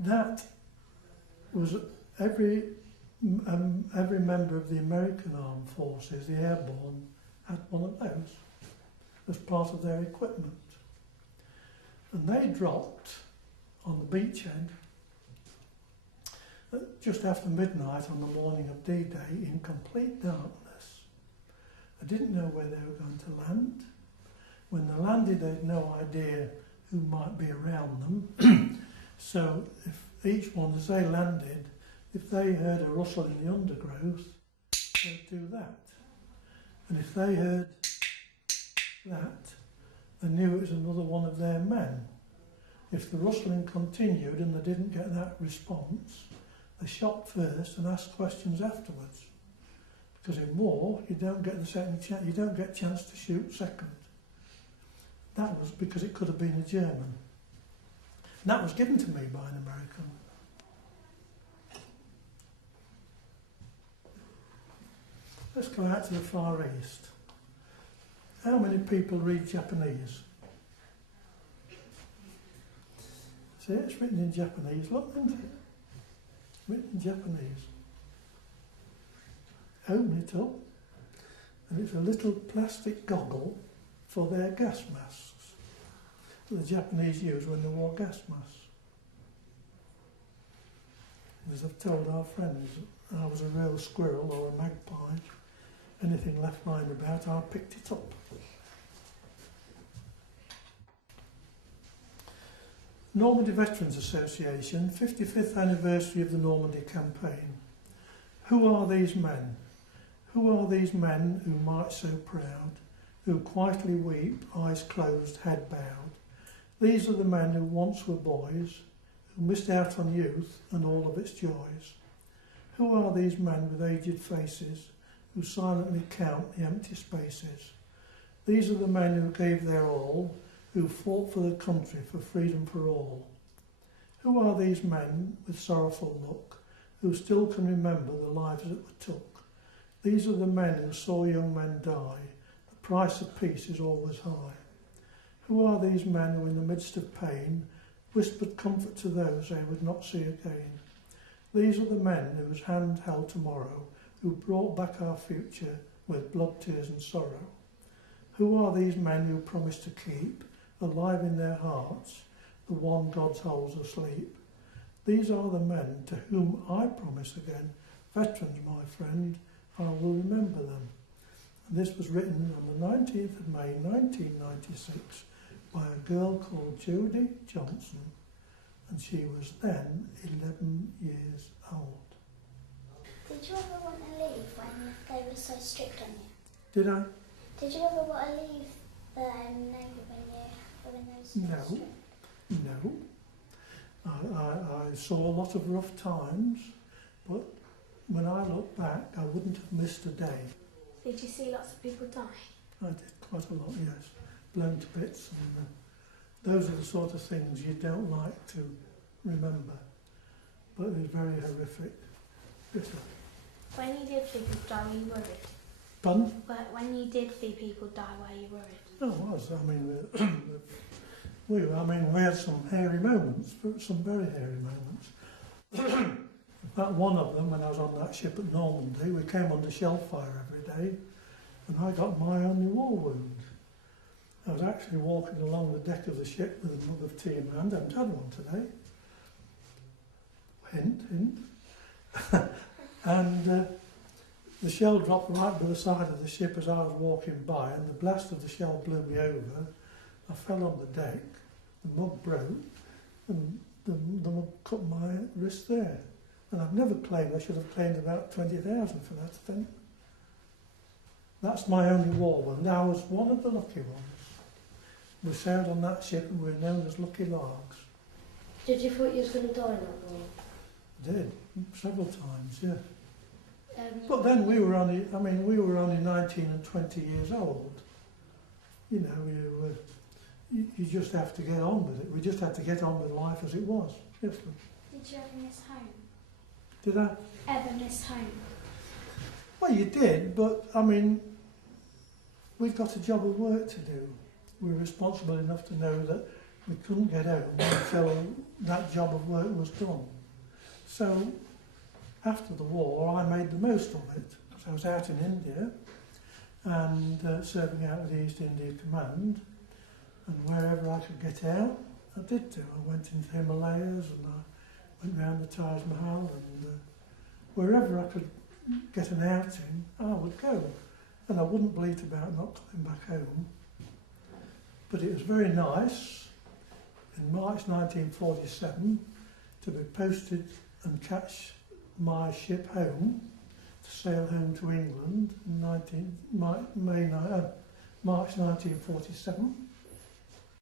That was every member of the American Armed Forces, the airborne, had one of those as part of their equipment. And they dropped on the beachhead just after midnight on the morning of D-Day in complete darkness. They didn't know where they were going to land. When they landed, they had no idea who might be around them. So if each one, as they landed, if they heard a rustle in the undergrowth, they'd do that. And if they heard that, they knew it was another one of their men. If the rustling continued and they didn't get that response, they shot first and asked questions afterwards. Because in war, you don't get the second chance, you don't get a chance to shoot second. That was because it could have been a German. And that was given to me by an American. Let's go out to the Far East. How many people read Japanese? See, it's written in Japanese. Look, isn't it? Written in Japanese. Open it up, and it's a little plastic goggle for their gas masks that the Japanese used when they wore gas masks. As I've told our friends, I was a real squirrel or a magpie. Anything left lying about, I picked it up. Normandy Veterans Association, 55th anniversary of the Normandy campaign. Who are these men? Who are these men who march so proud, who quietly weep, eyes closed, head bowed? These are the men who once were boys, who missed out on youth and all of its joys. Who are these men with aged faces, who silently count the empty spaces? These are the men who gave their all, who fought for the country, for freedom for all. Who are these men with sorrowful look, who still can remember the lives that were took? These are the men who saw young men die. The price of peace is always high. Who are these men who in the midst of pain whispered comfort to those they would not see again? These are the men whose hand held tomorrow, who brought back our future with blood, tears and sorrow. Who are these men who promised to keep alive in their hearts the one God holds asleep? These are the men to whom I promise again, veterans, my friend, I will remember them. And this was written on the 19th of May 1996 by a girl called Judy Johnson, and she was then 11 years old. Did you ever want to leave when they were so strict on you? Did I? Did you ever want to leave the Navy when they were so strict? No. I saw a lot of rough times, but when I look back, I wouldn't have missed a day. Did you see lots of people die? I did quite a lot, yes. Blown to bits, and those are the sort of things you don't like to remember. But it was very horrific. Bitter. When you did see people die, were you worried? Pardon? But when you did see people die, were you worried? I was. I mean, we had some hairy moments, some very hairy moments. That one of them, when I was on that ship at Normandy, we came under shell fire every day, and I got my only war wound. I was actually walking along the deck of the ship with a mug of tea in my hand. I haven't had one today. Hint, hint. And the shell dropped right by the side of the ship as I was walking by, and the blast of the shell blew me over. I fell on the deck, the mug broke, and the mug cut my wrist there. And I've never claimed, I should have claimed about 20,000 for that thing. That's my only war wound. I was one of the lucky ones. We sailed on that ship and we were known as Lucky Largs. Did you think you was going to die in that war? I did, several times, yeah. But then we were only 19 and 20 years old. You know, you just have to get on with it. We just had to get on with life as it was. Yes, Lou. Did you ever miss home? Did I? Ever miss home? Well, you did, but I mean, we've got a job of work to do. We're responsible enough to know that we couldn't get home until that job of work was done. So after the war, I made the most of it. So I was out in India and serving out with the East India Command, and wherever I could get out, I did do. I went into the Himalayas and I went round the Taj Mahal, and wherever I could get an outing, I would go. And I wouldn't bleat about not coming back home. But it was very nice in March 1947 to be posted and catch my ship home, to sail home to England in March 1947.